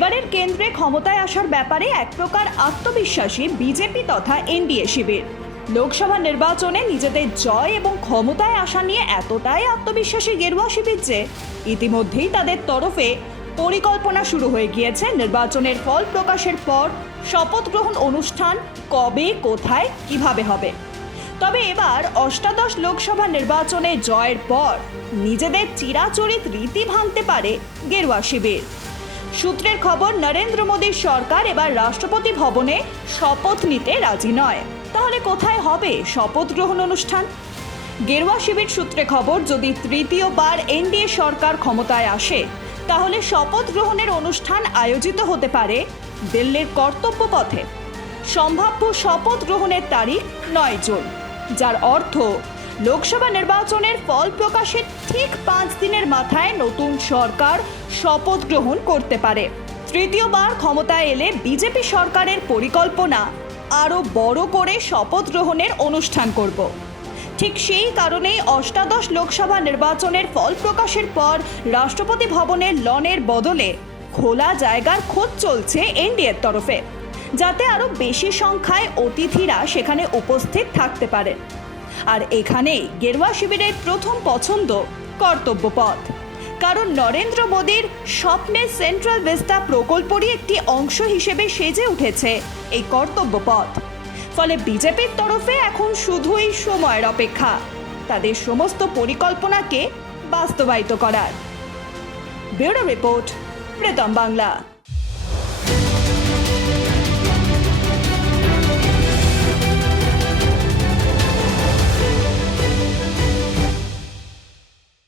ক্ষমতায় আসার ব্যাপারে এক প্রকার আত্মবিশ্বাসী বিজেপি তথা এনডিএ শিবির। লোকসভা নির্বাচনে নিজেদের জয় এবং ক্ষমতায় আসা নিয়ে এতটাই আত্মবিশ্বাসী গেরুয়া শিবির যে ইতিমধ্যেই তাদের তরফে পরিকল্পনা শুরু হয়ে গিয়েছে। নির্বাচনের ফল প্রকাশের পর শপথ গ্রহণ অনুষ্ঠান কবে, কোথায়, কীভাবে হবে? তবে এবার অষ্টাদশ লোকসভা নির্বাচনে জয়ের পর নিজেদের চিরাচরিত রীতি ভাঙতে পারে গেরুয়া শিবির। সূত্রের খবর, নরেন্দ্র মোদীর সরকার এবার রাষ্ট্রপতি ভবনে শপথ নিতে রাজি নয়। তাহলে কোথায় হবে শপথ গ্রহণ অনুষ্ঠান? গেরুয়া শিবির সূত্রে খবর, যদি তৃতীয়বার এনডিএ সরকার ক্ষমতায় আসে, তাহলে শপথ গ্রহণের অনুষ্ঠান আয়োজিত হতে পারে দিল্লির কর্তব্য পথে। সম্ভাব্য শপথ গ্রহণের তারিখ নয় জুন, যার অর্থ লোকসভা নির্বাচনের ফল প্রকাশের ঠিক পাঁচ দিনের মাথায় নতুন সরকার শপথ গ্রহণ করতে পারে। তৃতীয়বার ক্ষমতায় এলে বিজেপি সরকারের পরিকল্পনা, আরও বড় করে শপথ গ্রহণের অনুষ্ঠান করব। ঠিক সেই কারণেই অষ্টাদশ লোকসভা নির্বাচনের ফল প্রকাশের পর রাষ্ট্রপতি ভবনের লনের বদলে খোলা জায়গার খোঁজ চলছে এনডিএর তরফে, যাতে আরও বেশি সংখ্যায় অতিথিরা সেখানে উপস্থিত থাকতে পারেন আর এখানেই গেরুয়া শিবিরের প্রথম পছন্দ কর্তব্য পথ। কারণ নরেন্দ্র মোদীর স্বপ্নের সেন্ট্রাল ভিস্তা প্রকল্পরই একটি অংশ হিসেবে সেজে উঠেছে এই কর্তব্য পথ। ফলে বিজেপির তরফে এখন শুধুই সময়ের অপেক্ষা, তাদের সমস্ত পরিকল্পনাকে বাস্তবায়িত করার। Bureau report, Pritam Bangla.